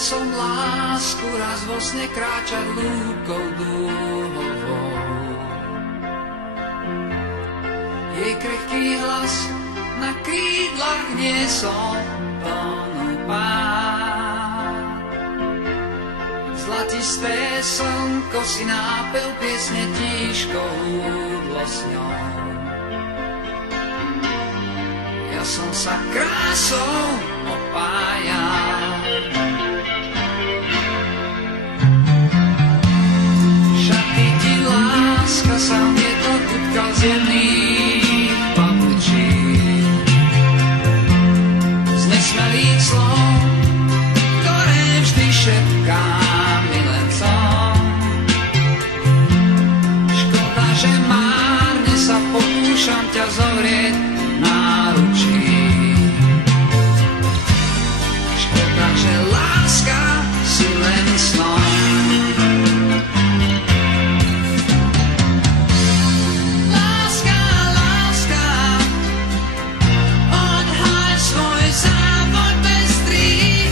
som lásku raz vo sne kráčať lúkou dúhovou. Jej krehký hlas na krídlach niesol plnú pád. Zlatisté slnko si nápil piesne tíškou dlosňou. Ja som sa krásou opájal. Šaty ti láska sa vietor utkal z jemných papučí. Z nesmelých slov, ktoré vždy šepkám milencom. Škoda, že márne sa pokúšam ťa zovrieť náručí. Škoda, že láska si len snom. Láska, láska, odhaľ svoj závod pestrý.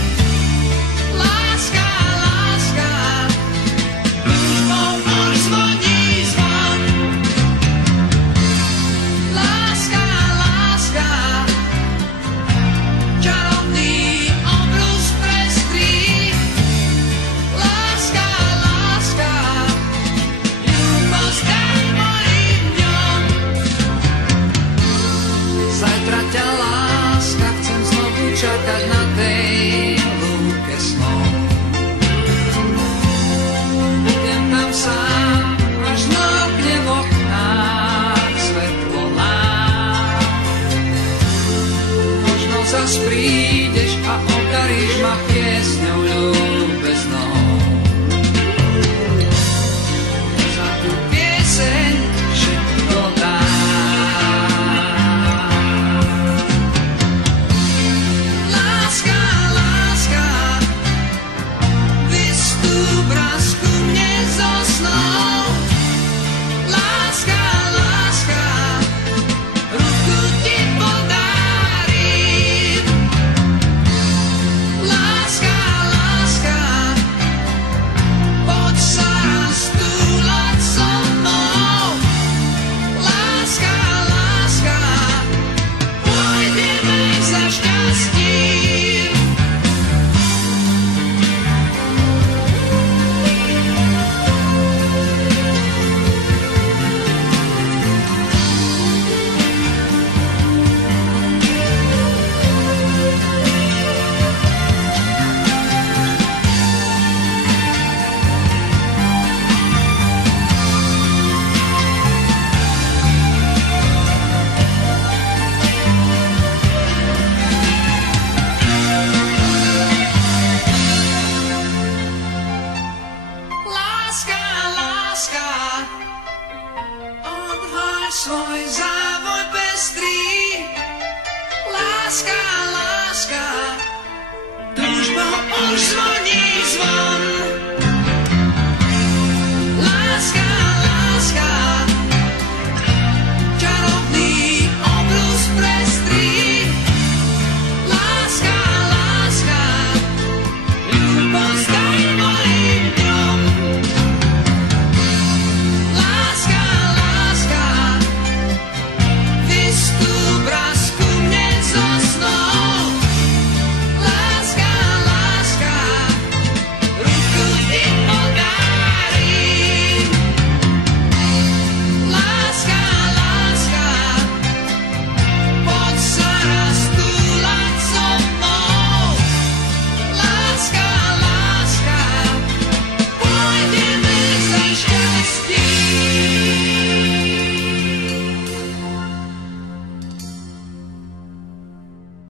Láska, láska, už povor zvoní zvon. Láska, láska, čarovný obrus prestrý. Láska, láska, ľúbosť daj mojim dňom. Zajtra ťa, láska, chcem znovu čakať na tej lúke snov. Budem tam sám, až mlkne v oknách svetlo nám. Možno zas prídeš a okaríš ma piesňou ľúbeznou.